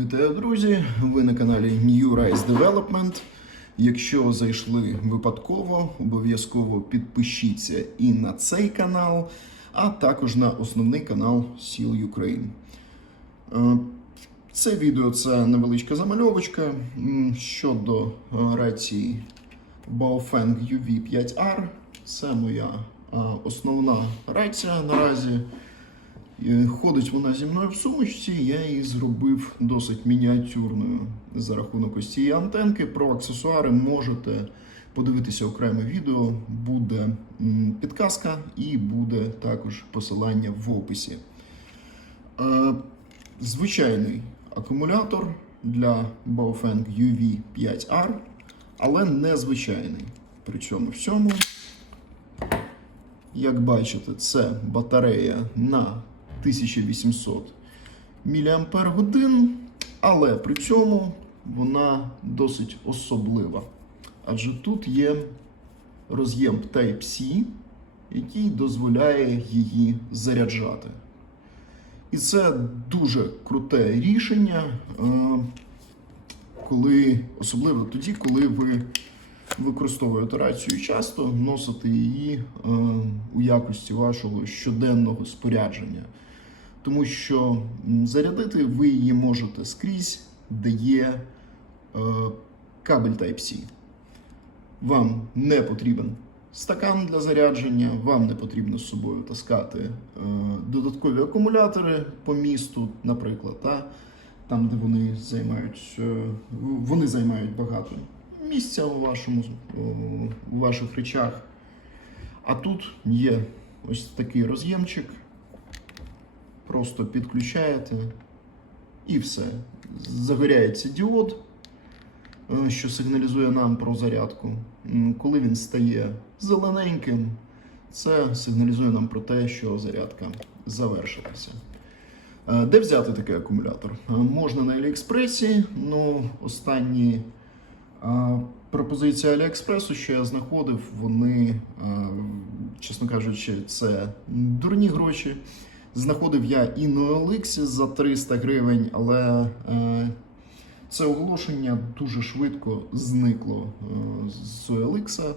Вітаю, друзі! Ви на каналі New Rise Development. Якщо зайшли випадково, обов'язково підпишіться і на цей канал, а також на основний канал Сіл Ukraine. Е, Це відео це невеличка замальовочка щодо е, рації Baofeng UV5R. Це моя е, основна рація наразі. Ходить вона зі мною в сумочці, я її зробив досить мініатюрною за рахунок ось цієї антенки. Про аксесуари можете подивитися окреме відео, буде підказка і буде також посилання в описі. Е, Звичайний акумулятор для Baofeng UV5R, але незвичайний. При цьому всьому як бачите, це батарея на 1800 мАч, але при цьому вона досить особлива. Адже тут є роз'єм Type-C, який дозволяє її заряджати. І це дуже круте рішення, е, коли, особливо тоді, коли ви використовуєте рацію часто, носите її е, у якості вашого щоденного спорядження. Тому що зарядити ви її можете скрізь, де є е, кабель Type-C. Вам не потрібен стакан для зарядження, вам не потрібно з собою таскати е, додаткові акумулятори по місту, наприклад, та, там, де вони займають, е, вони займають багато місця у, вашому, о, у ваших речах. А тут є ось такий роз'ємчик. Просто підключаєте і все. Загоряється діод, е, що сигналізує нам про зарядку. Коли він стає зелененьким, це сигналізує нам про те, що зарядка завершилася. Е, Де взяти такий акумулятор? Е, Можна на Аліекспресі, ну останні пропозиції Аліекспресу, що я знаходив, вони, чесно кажучи, це дурні гроші. Знаходив я і на OLX за 300 гривень, але е, це оголошення дуже швидко зникло е, з OLX.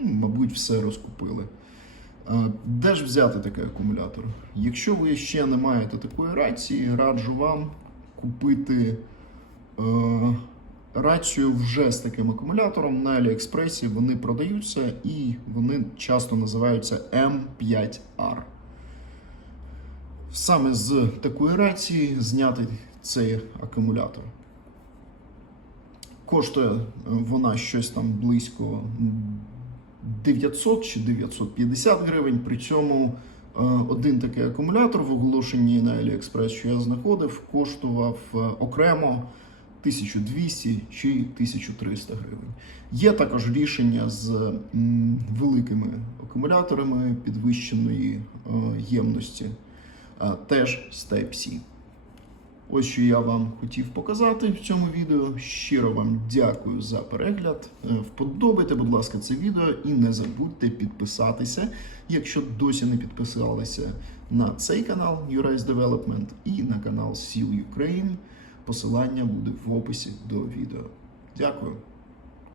Ну, Мабуть, все розкупили. Е, Де ж взяти такий акумулятор? Якщо ви ще не маєте такої рації, раджу вам купити е, рацію вже з таким акумулятором на Аліекспресі. Вони продаються і вони часто називаються M5R. Саме з такої рації зняти цей акумулятор. Коштує е, вона щось там близько 900 чи 950 гривень. При цьому е, один такий акумулятор в оголошенні на AliExpress, що я знаходив, коштував е, окремо 1200 чи 1300 гривень. Є також рішення з великими акумуляторами підвищеної ємності, теж з Type-C. Ось що я вам хотів показати в цьому відео. Щиро вам дякую за перегляд. Е, Вподобайте, будь ласка, це відео і не забудьте підписатися, якщо досі не підписалися на цей канал Юрайс Development і на канал Сіл Ukraine. Посилання буде в описі до відео. Дякую.